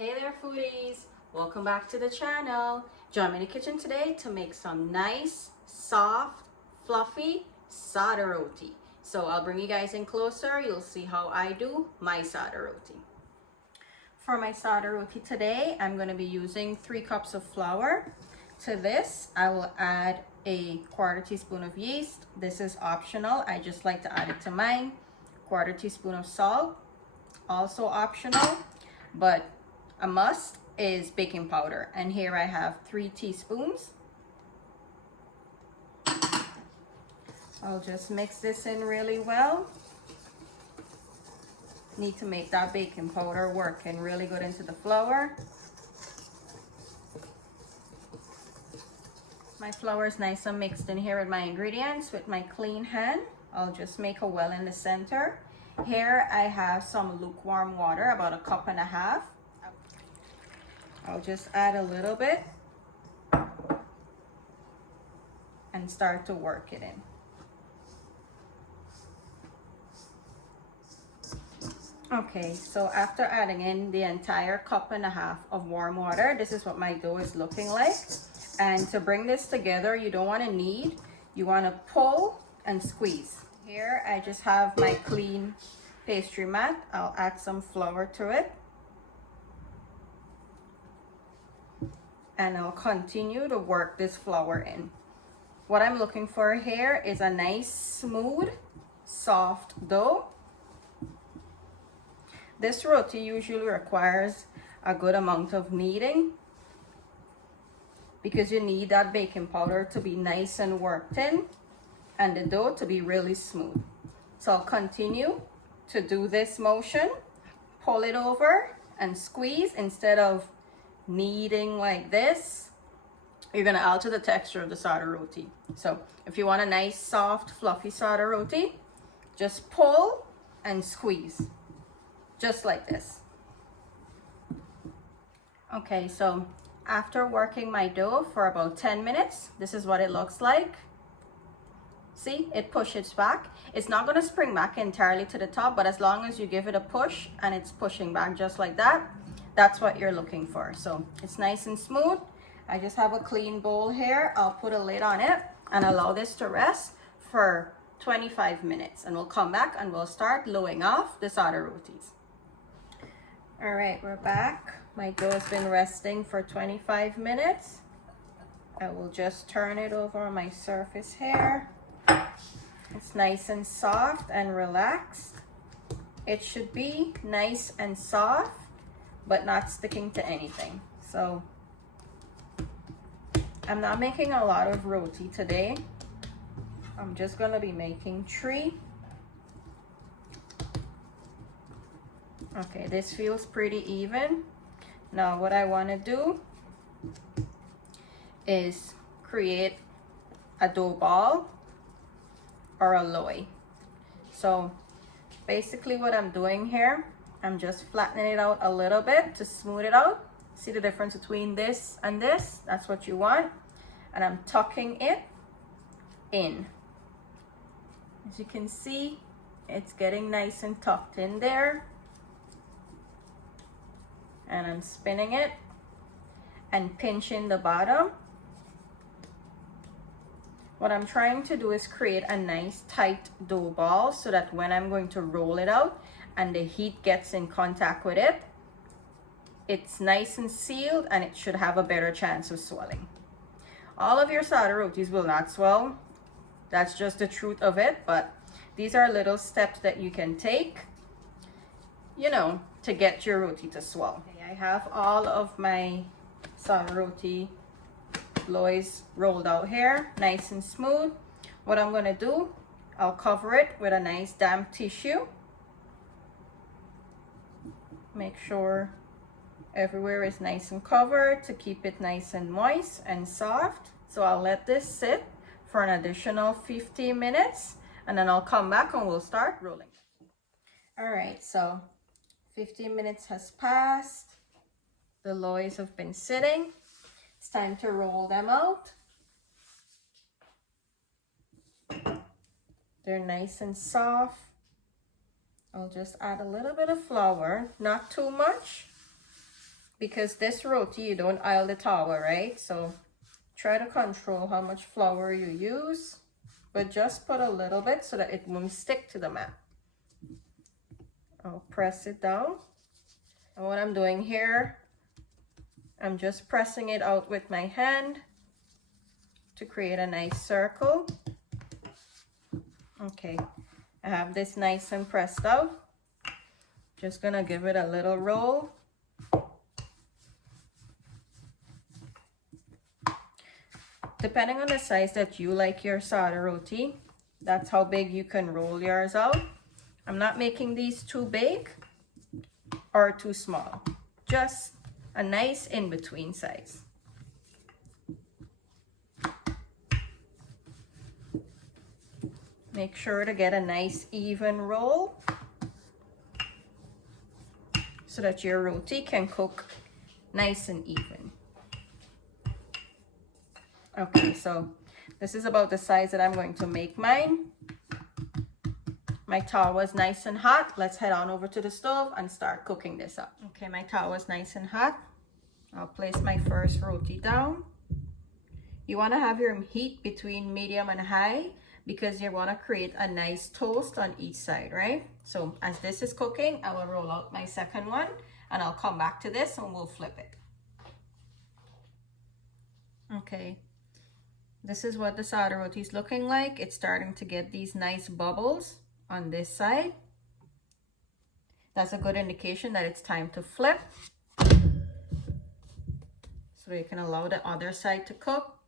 Hey there foodies, welcome back to the channel. Join me in the kitchen today to make some nice, soft, fluffy Sada Roti. So I'll bring you guys in closer, you'll see how I do my Sada Roti. For my Sada Roti today, I'm going to be using 3 cups of flour. To this, I will add a 1/4 teaspoon of yeast. This is optional, I just like to add it to mine. 1/4 teaspoon of salt, also optional, but a must is baking powder, and here I have 3 teaspoons. I'll just mix this in really well. Need to make that baking powder work and really good into the flour. My flour is nice and mixed in here with my ingredients with my clean hand. I'll just make a well in the center. Here I have some lukewarm water, about 1.5 cups. I'll just add a little bit and start to work it in. Okay, so after adding in the entire 1.5 cups of warm water, this is what my dough is looking like. And to bring this together, you don't want to knead, you want to pull and squeeze. Here I just have my clean pastry mat. I'll add some flour to it. And I'll continue to work this flour in. What I'm looking for here is a nice, smooth, soft dough. This roti usually requires a good amount of kneading because you need that baking powder to be nice and worked in and the dough to be really smooth. So I'll continue to do this motion, pull it over and squeeze instead of kneading like this. You're going to alter the texture of the Sada Roti. So if you want a nice, soft, fluffy Sada Roti, just pull and squeeze, just like this. Okay, so after working my dough for about 10 minutes, this is what it looks like. See, it pushes back. It's not going to spring back entirely to the top, but as long as you give it a push and it's pushing back just like that, that's what you're looking for. So it's nice and smooth. I just have a clean bowl here. I'll put a lid on it and allow this to rest for 25 minutes. And we'll come back and we'll start louing off the Sada Rotis. All right, we're back. My dough has been resting for 25 minutes. I will just turn it over on my surface here. It's nice and soft and relaxed. It should be nice and soft, but not sticking to anything. So I'm not making a lot of roti today. I'm just gonna be making 3. Okay, this feels pretty even. Now what I want to do is create a dough ball or a loaf. So basically what I'm doing here, I'm just flattening it out a little bit to smooth it out. See the difference between this and this? That's what you want. And I'm tucking it in. As you can see, it's getting nice and tucked in there. And I'm spinning it and pinching the bottom. What I'm trying to do is create a nice tight dough ball so that when I'm going to roll it out and the heat gets in contact with it, it's nice and sealed and it should have a better chance of swelling. All of your Sada Rotis will not swell. That's just the truth of it, but these are little steps that you can take, you know, to get your roti to swell. Okay, I have all of my Sada Roti loaves rolled out here, nice and smooth. What I'm gonna do, I'll cover it with a nice damp tissue. Make sure everywhere is nice and covered to keep it nice and moist and soft. So I'll let this sit for an additional 15 minutes and then I'll come back and we'll start rolling. All right, so 15 minutes has passed. The loaves have been sitting. It's time to roll them out. They're nice and soft. I'll just add a little bit of flour, not too much, because this roti, you don't oil the tawa, right? So try to control how much flour you use, but just put a little bit so that it won't stick to the mat. I'll press it down. And what I'm doing here, I'm just pressing it out with my hand to create a nice circle. Okay, I have this nice and pressed out. Just gonna give it a little roll. Depending on the size that you like your Sada Roti, that's how big you can roll yours out. I'm not making these too big or too small, just a nice in-between size. Make sure to get a nice even roll so that your roti can cook nice and even. Okay, so this is about the size that I'm going to make mine. My tawa is nice and hot. Let's head on over to the stove and start cooking this up. Okay, my tawa is nice and hot. I'll place my first roti down. You want to have your heat between medium and high because you want to create a nice toast on each side, right? So as this is cooking, I will roll out my second one and I'll come back to this and we'll flip it. Okay. This is what the Sada Roti is looking like. It's starting to get these nice bubbles on this side. That's a good indication that it's time to flip. So you can allow the other side to cook.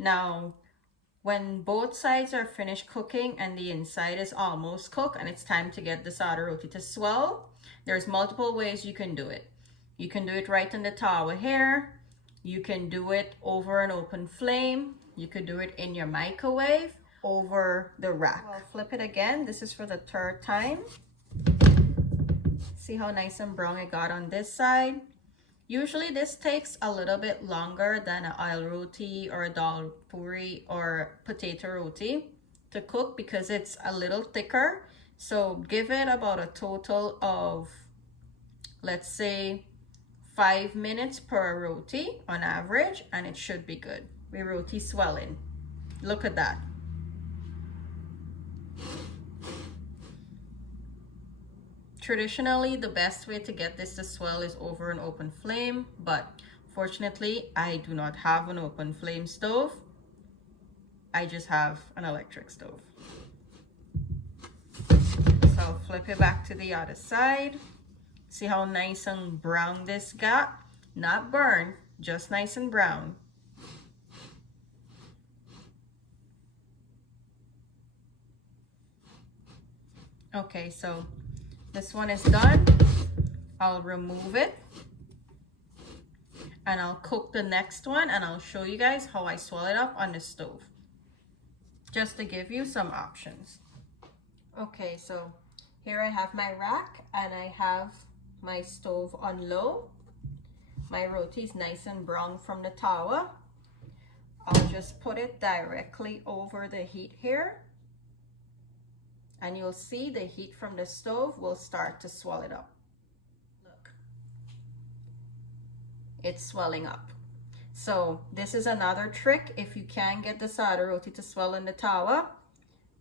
Now, when both sides are finished cooking and the inside is almost cooked and it's time to get the Sada Roti to swell, there's multiple ways you can do it. You can do it right in the tawa here. You can do it over an open flame. You could do it in your microwave over the rack. I'll flip it again. This is for the third time. See how nice and brown it got on this side? Usually this takes a little bit longer than an oil roti or a dhal puri or potato roti to cook because it's a little thicker. So give it about a total of, let's say, 5 minutes per roti on average, and it should be good. The roti swelling. Look at that. Traditionally, the best way to get this to swell is over an open flame, but fortunately, I do not have an open flame stove. I just have an electric stove. So I'll flip it back to the other side. See how nice and brown this got? Not burned, just nice and brown. Okay, so this one is done. I'll remove it and I'll cook the next one and I'll show you guys how I swell it up on the stove, just to give you some options. Okay, so here I have my rack and I have my stove on low. My roti is nice and brown from the tawa. I'll just put it directly over the heat here. And you'll see the heat from the stove will start to swell it up. Look, it's swelling up. So this is another trick. If you can get the Sada Roti to swell in the tawa,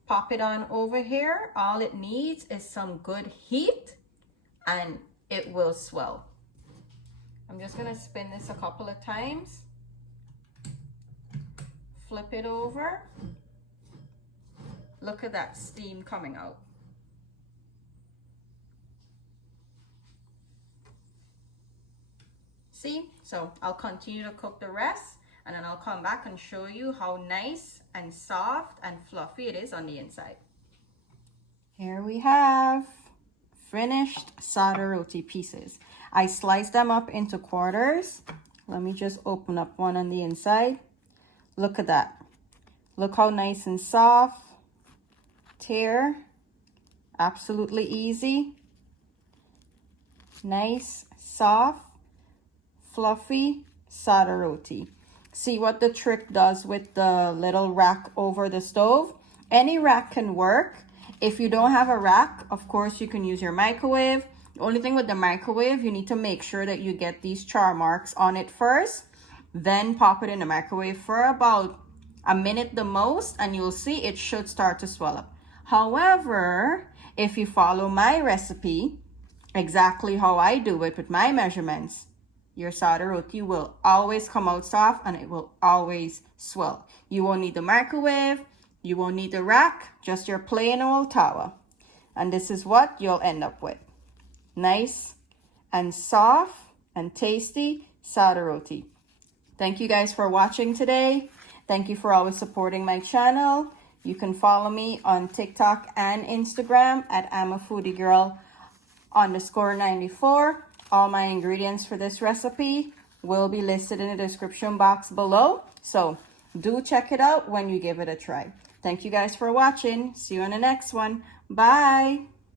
pop it on over here. All it needs is some good heat and it will swell. I'm just gonna spin this a couple of times. Flip it over. Look at that steam coming out. See? So I'll continue to cook the rest and then I'll come back and show you how nice and soft and fluffy it is on the inside. Here we have finished Sada Roti pieces. I sliced them up into quarters. Let me just open up one on the inside. Look at that. Look how nice and soft. Tear. Absolutely easy. Nice, soft, fluffy Sada Roti. See what the trick does with the little rack over the stove? Any rack can work. If you don't have a rack, of course, you can use your microwave The only thing with the microwave, you need to make sure that you get these char marks on it first, then pop it in the microwave for about a minute the most, and you'll see it should start to swell up. However, if you follow my recipe, exactly how I do it with my measurements, your Sada Roti will always come out soft and it will always swell. You won't need the microwave, you won't need the rack, just your plain old tower. And this is what you'll end up with. Nice and soft and tasty Sada Roti. Thank you guys for watching today. Thank you for always supporting my channel. You can follow me on TikTok and Instagram at amafoodiegirl_94. All my ingredients for this recipe will be listed in the description box below. So do check it out when you give it a try. Thank you guys for watching. See you on the next one. Bye.